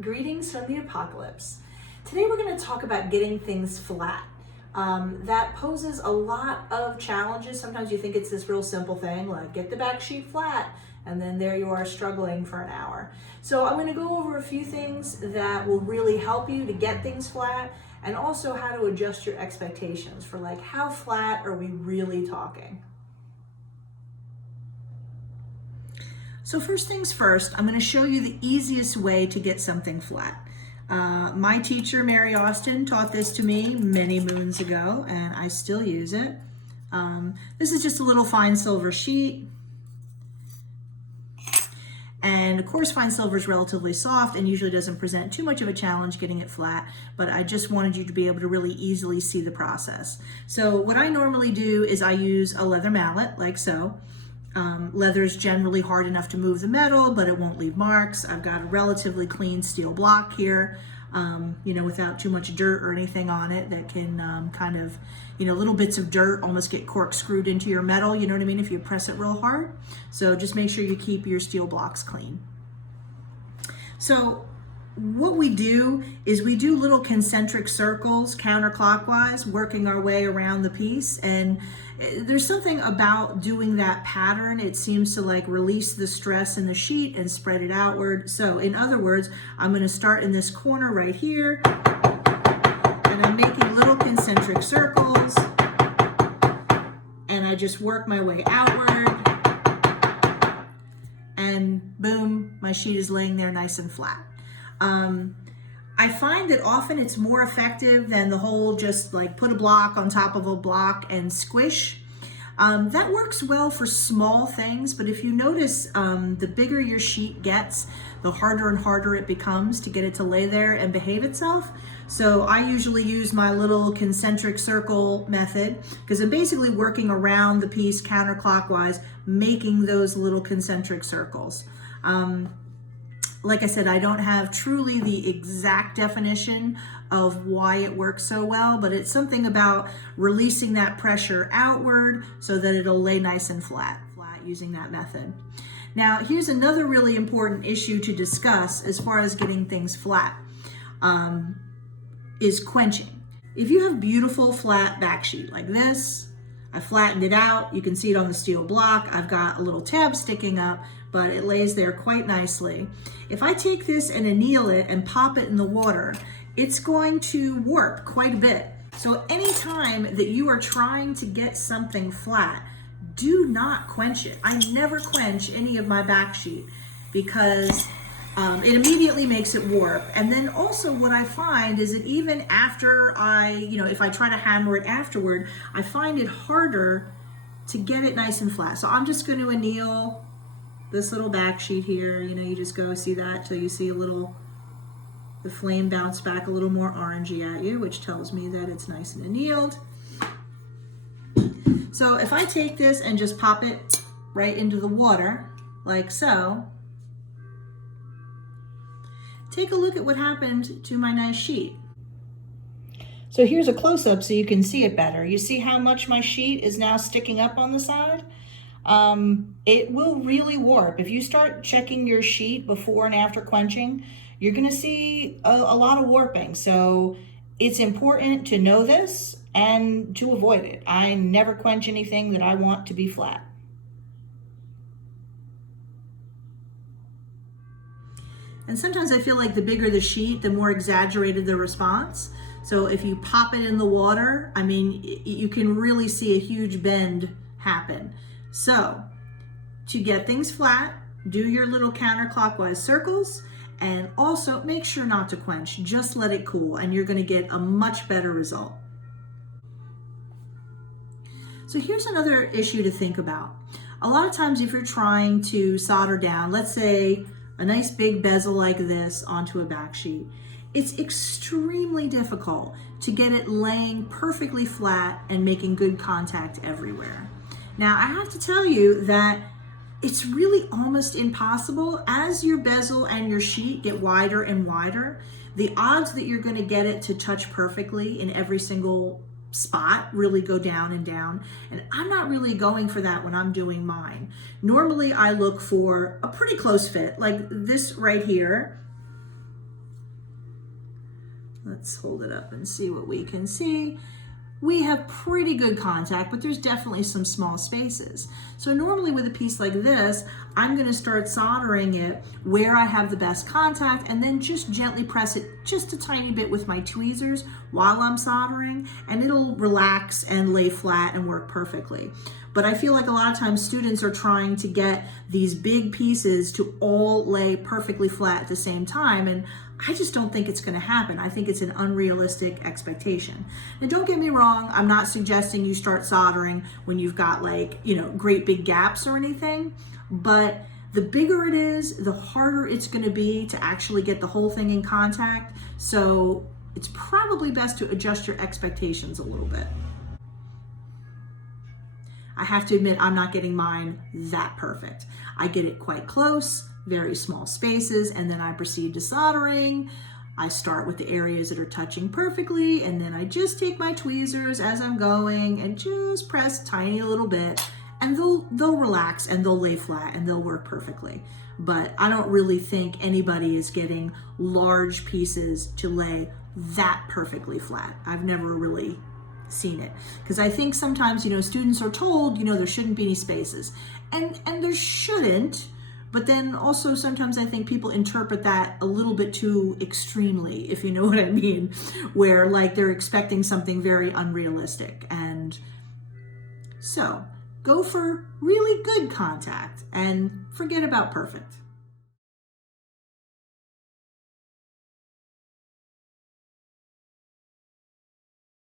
Greetings from the apocalypse. Today we're going to talk about getting things flat. That poses a lot of challenges. Sometimes you think it's this real simple thing like get the back sheet flat, and then there you are struggling for an hour. So I'm going to go over a few things that will really help you to get things flat, and also how to adjust your expectations for like how flat are we really talking. So first things first, I'm going to show you the easiest way to get something flat. My teacher, Mary Austin, taught this to me many moons ago, and I still use it. This is just a little fine silver sheet. And of course, fine silver is relatively soft and usually doesn't present too much of a challenge getting it flat, but I just wanted you to be able to really easily see the process. So what I normally do is I use a leather mallet, like so. Leather is generally hard enough to move the metal, but it won't leave marks. I've got a relatively clean steel block here, without too much dirt or anything on it that can kind of, little bits of dirt almost get corkscrewed into your metal, you know what I mean, if you press it real hard. So just make sure you keep your steel blocks clean. So what we do is we do little concentric circles counterclockwise, working our way around the piece, and there's something about doing that pattern. It seems to like release the stress in the sheet and spread it outward. So in other words, I'm going to start in this corner right here, and I'm making little concentric circles, and I just work my way outward, and boom, my sheet is laying there nice and flat. I find that often it's more effective than the whole just like put a block on top of a block and squish. That works well for small things, but if you notice, the bigger your sheet gets, the harder and harder it becomes to get it to lay there and behave itself. So I usually use my little concentric circle method because I'm basically working around the piece counterclockwise, making those little concentric circles. Like I said, I don't have truly the exact definition of why it works so well, but it's something about releasing that pressure outward so that it'll lay nice and flat using that method. Now, here's another really important issue to discuss as far as getting things flat, is quenching. If you have beautiful flat back sheet like this, I flattened it out. You can see it on the steel block. I've got a little tab sticking up, but it lays there quite nicely. If I take this and anneal it and pop it in the water, it's going to warp quite a bit. So anytime that you are trying to get something flat, do not quench it. I never quench any of my back sheet because it immediately makes it warp. And then also what I find is that even after if I try to hammer it afterward, I find it harder to get it nice and flat. So I'm just going to anneal this little back sheet here. You just go see that till you see the flame bounce back a little more orangey at you, which tells me that it's nice and annealed. So if I take this and just pop it right into the water, like so, take a look at what happened to my nice sheet. So here's a close-up so you can see it better. You see how much my sheet is now sticking up on the side? It will really warp. If you start checking your sheet before and after quenching, you're going to see a lot of warping. So it's important to know this and to avoid it. I never quench anything that I want to be flat. And sometimes I feel like the bigger the sheet, the more exaggerated the response. So if you pop it in the water, you can really see a huge bend happen. So to get things flat, do your little counterclockwise circles, and also make sure not to quench. Just let it cool, and you're going to get a much better result. So here's another issue to think about. A lot of times if you're trying to solder down, let's say a nice big bezel like this onto a back sheet, it's extremely difficult to get it laying perfectly flat and making good contact everywhere. Now, I have to tell you that it's really almost impossible. As your bezel and your sheet get wider and wider, the odds that you're going to get it to touch perfectly in every single spot really go down and down. And I'm not really going for that when I'm doing mine. Normally, I look for a pretty close fit, like this right here. Let's hold it up and see what we can see. We have pretty good contact, but there's definitely some small spaces. So normally with a piece like this, I'm gonna start soldering it where I have the best contact and then just gently press it just a tiny bit with my tweezers while I'm soldering, and it'll relax and lay flat and work perfectly. But I feel like a lot of times students are trying to get these big pieces to all lay perfectly flat at the same time, and I just don't think it's gonna happen. I think it's an unrealistic expectation. And don't get me wrong, I'm not suggesting you start soldering when you've got like, great big gaps or anything, but the bigger it is, the harder it's gonna be to actually get the whole thing in contact. So it's probably best to adjust your expectations a little bit. I have to admit, I'm not getting mine that perfect. I get it quite close, very small spaces, and then I proceed to soldering. I start with the areas that are touching perfectly, and then I just take my tweezers as I'm going and just press tiny little bit, and they'll relax and they'll lay flat and they'll work perfectly. But I don't really think anybody is getting large pieces to lay that perfectly flat. I've never really seen it, because I think sometimes students are told there shouldn't be any spaces, and there shouldn't, but then also sometimes I think people interpret that a little bit too extremely, if you know what I mean, where like they're expecting something very unrealistic. And so go for really good contact and forget about perfect.